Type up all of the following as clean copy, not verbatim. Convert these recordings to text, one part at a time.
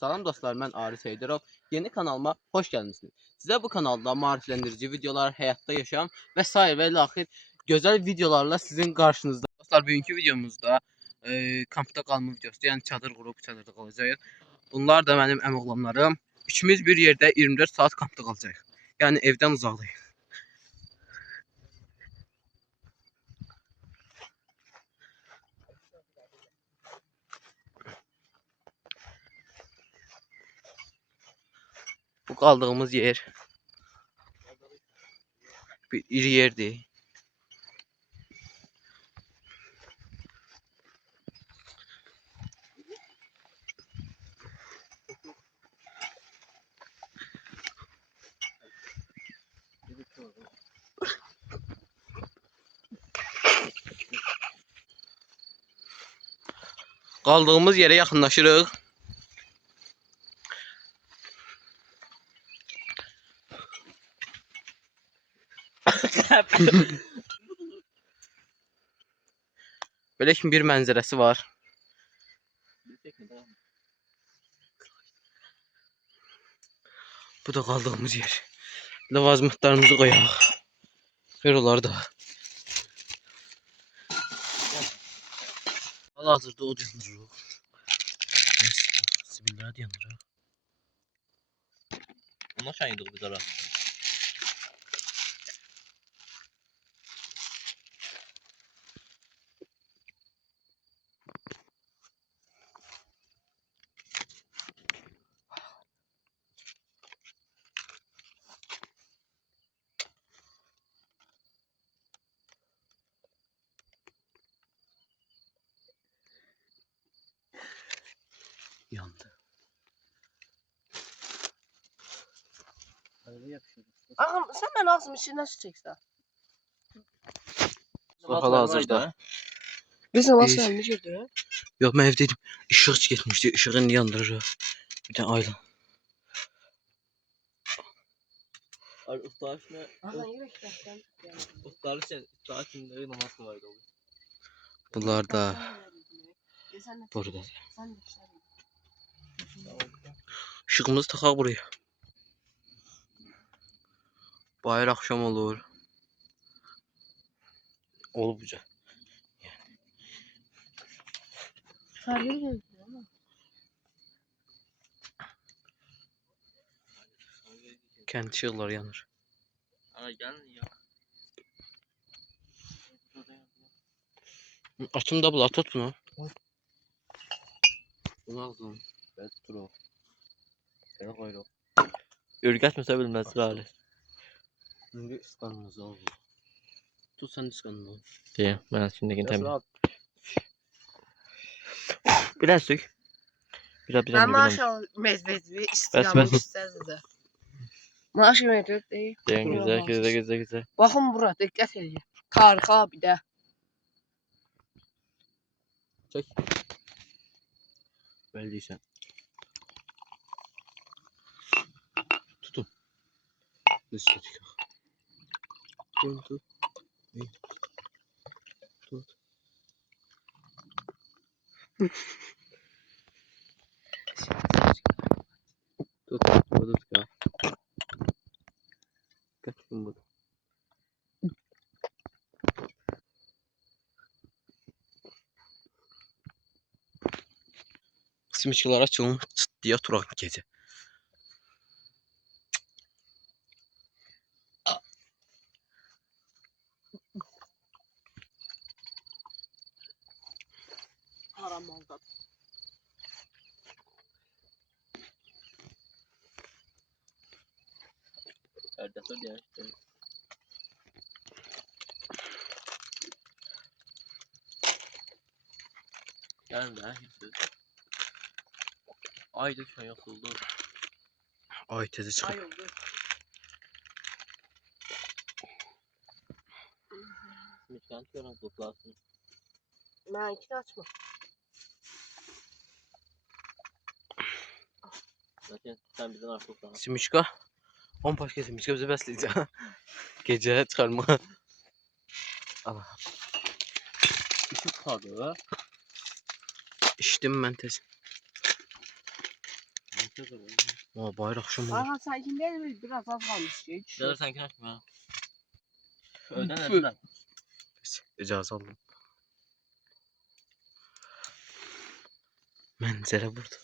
Salam dostlar, mən Arif Seydirov. Yeni kanalıma hoş gəldiniz. Sizə bu kanalda maarifləndirici videolar, həyatda yaşam və sair və ilaxir gözəl videolarla sizin qarşınızda. Dostlar, bugünkü videomuzda kampda qalma videosu, yəni çadır qurub çadırda qalacağıq. Bunlar da mənim əmoğlanlarım. Üçümüz bir yerdə 24 saat kampda qalacağıq. Yəni evdən uzaqdayıq. Bu qaldığımız yer bir iri yerdir. Qaldığımız yerə yaxınlaşırıq. Belə kimi bir mənzərəsi var. Bu da qaldığımız yer. Lavazımatlarımızı qoyaq. Ver onları da. Hal-hazırda od yanırıq. Sibillər yanırıq. Bunlar şayındıq biz ara. Yandı. Ağam sen ben ağzımın içinden su çeksen. Hal-hazırda. Biz nasıl elini götürün? Yox, mən evdeydim. İşıq getmişdi. İşığı yandırırıq. Bir də ayla. Ağam yürek dersen. Bunlar da burada. Işığımızı taxaq buraya. Bayır akşam olur. Olubca. Sarıya gözüküyor ama. Kənd işıqları yanır. Açım da bula, tut bunu. Bunu aldım. Ben tuturum. Belə qoyuruq. Ürgətməsə bilməz Rali. İndi iskanımızı aldım. Tut sen iskanını. Deyəm, mən içindəkini təmin. Biraz Biraz sük. Biraz Ben maşallah mezvezi istiyorum istəzdi. Maaş yemek değil. Deyəm, güzel. Bakın bura dikkat edin. Karga bir de. çək. Belə deyirsən. Tutun. Biz tutuq. Tut. Tut. Tut. Burada tutuq. Kaçın burada. Simişkilara açılın, çıt diye oturaq gecə. Haram oldu. Erdəsör deyər. Gəlin də, hissiz. Ayda düşən yoxsuldu. Ay tezə çıxır. Ay oldu. Müşkəni görən qutlasın. Ben ikini açma. Lakin sən bizdən artıqsan. Simişka. 10 paşka simişka bizi bəsləyəcək. Gecə çıxarma. Allah. İşi tutardı. İçdim mən tez. Aa, bayır akşam oldu. Aha sanki değil biraz az kalmış. Ya da sanki açma. Öden Püh. öden. İcazə aldım. Mənzərə burada.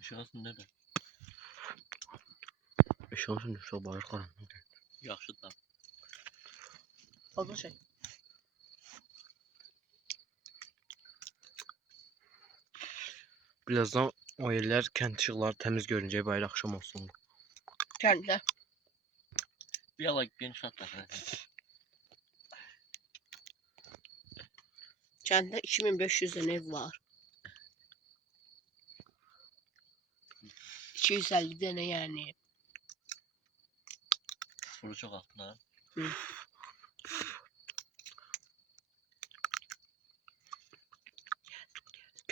Aşağısın nerede? Şansın düşsə bayır qaranlıq. Yaxşı da. O da şey. Birazdan o yerlər kənd işıqları təmiz görünəcək bayır axşam olsun. Kendi. Bir ala geniş atla. Kendi 2500 tane ev var. 250 tane yani. Sıfırı çok altına.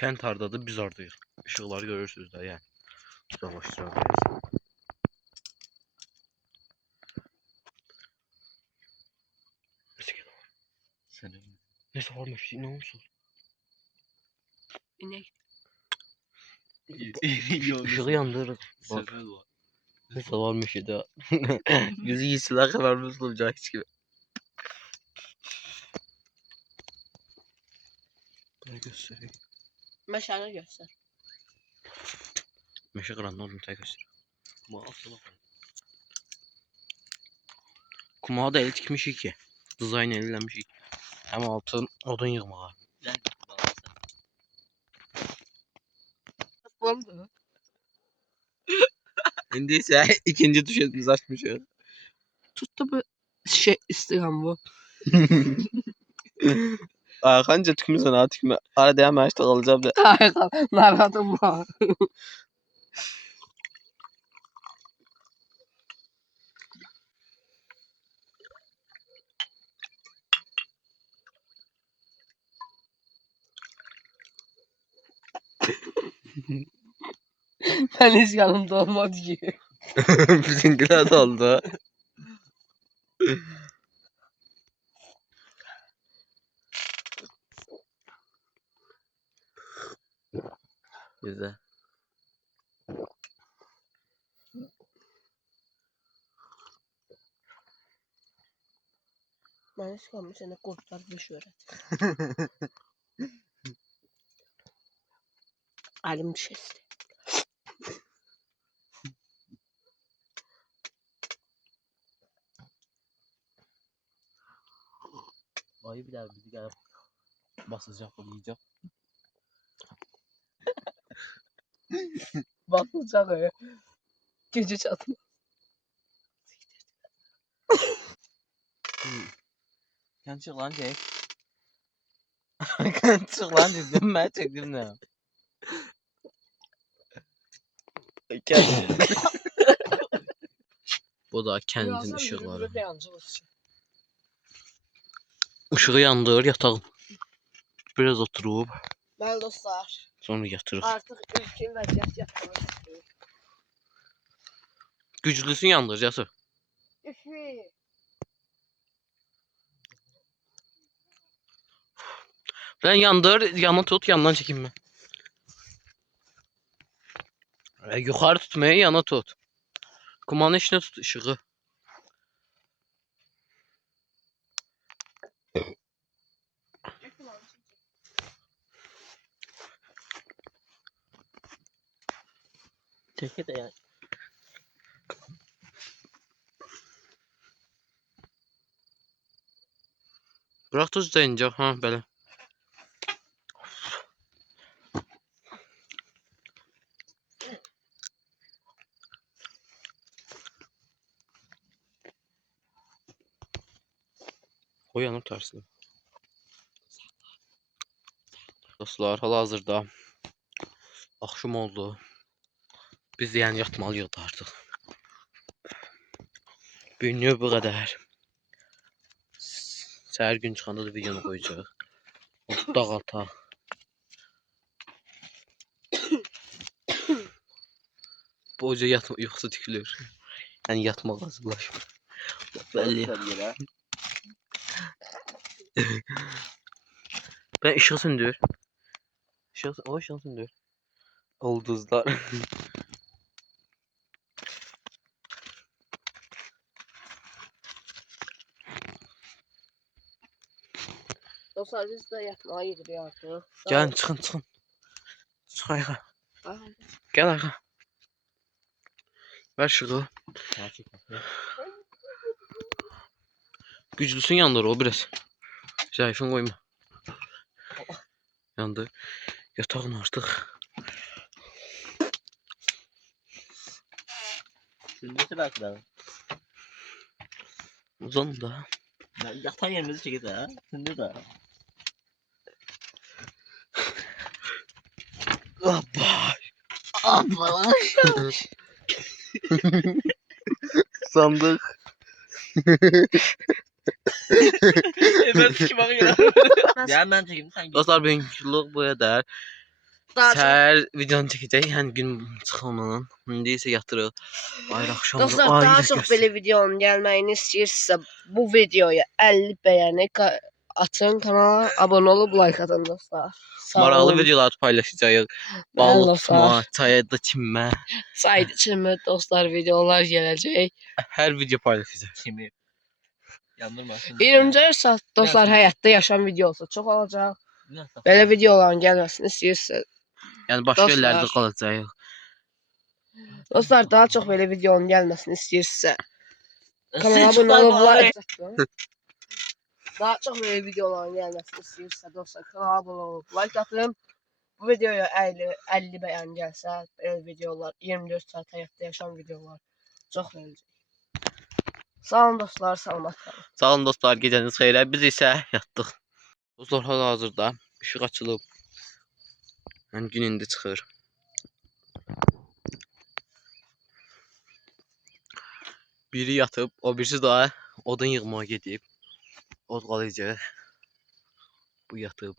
Kənd hardadır, biz oradayıq. İşıqları görürsünüz də, yəni. Uzaqlaşdırabiliriz. Senin. Neyse varmış, ne olsun? İnek. Işığı yandırırıq. Bak, Sefer var. neyse varmış da. Bizi yiysiler haberimiz olacak hiç gibi. Buraya göstereyim. Meşale göster. Meşe kıranlı oğlum tek göster. Mağazına. Kumağı da el tikmişik ki. Dizayn eləmişik. Hem altın odun yığmağa. Gel. Mağazına. Oldu. İndi ise ikinci tuşetimizi açmışıq. Tuttu bu şey istiyorum bu. Kanca tükümüz ona tükümü. Arada hemen işte kalacağım da. Harika. Naradım var. Ben hiç yanımda olmadı ki. Bizimkiler de oldu. Güzel. Ben hiç kalmış seni kurtar bir öğret. Elim çesti. Ayı bir daha bizi gelip basacak, yiyecek. Bakılacak öyle. Gece çatma. Kan çık lan Jake. Kan çık lan dedim ben çektim ne? Bu da kendin ışıkları. Işığı yandır yatağım. Biraz oturup Ben dostlar sonra yatırıq. artık ülkenin vəziyyət yapmak istiyorum. Güclüsün yandır Cəsur. Üfü. Sen yandır, yana tut, yandan çekinme. Yukarı tutmaya yana tut. Kumanın içine tut ışığı. Çeke de yani. Bırak tuz deyince, ha belə. O yanır tersine. Dostlar, hal-hazırda axşam oldu. Biz yəni yatmalıyıq da artıq. Günlük bu qədər. Səhər gün çıxanda da videonu qoyacaq. Dağ ata. hoca yuxusu tükülür. Yəni yatmaq hazırlaşır. Belli. Ben ışığı söndür. Işığı söndür. Ulduzlar. Dostlar biz de yatmağa gidirik artıq. Gəlin çıxın. Çıx ayağa. Gəl ayağa. Ver ışığı. Güclüsün yandır o biraz. Zayıfın koyma. Yandı. Yatağın artıq. Sünneti belki de. Uzan da. Yatan yerimizi çekip ha. Sünnet ha. Hoppa. Abla. Sandık. Ben sikim ya. Ya ben çekeyim sen git. Dostlar bugünkülük bu kadar. Daha çox Səhər videonu çəkəcək. Yəni gün çıxımının. İndi isə yatırıq. Bayır axşamdır. Dostlar daha çox belə videonun gəlməyini istəyirsinizsə bu videoya 50 bəyəni atın, kanala abunə olub like atın dostlar. Sağ maraqlı olun. videolar paylaşacağıq. Bəli Balıq dostlar. tutma, çayda çimmə. Saydı içimə dostlar videolar gələcək. Hər video paylaşacağıq. Kimi. Yandırmasın. 24 saat dostlar həyatda yaşam videosu çox olacaq. Belə videoların gəlməsini istəyirsinizsə Yəni başqa Dostlar. yerlərdə qalacağıq. dostlar daha çox belə videonun gəlməsini istəyirsinizsə kanala abunə olub like atın. Daha çox belə videoların gəlməsini istəyirsinizsə dostlar kanala abunə olub like atın. Bu videoya 50 bəyən gəlsə belə videolar 24 saat həyatda yaşam videolar çox gələcək. Sağ olun dostlar, salamat qalın. Sağ olun dostlar, gecəniz xeyrə. Biz isə yatdıq. Dostlar hal-hazırda işıq açılıb. Yəni gün indi çıxır. Biri yatıb, o birisi daha odun yığmağa gedib. Od qalayacaq. Bu yatıb.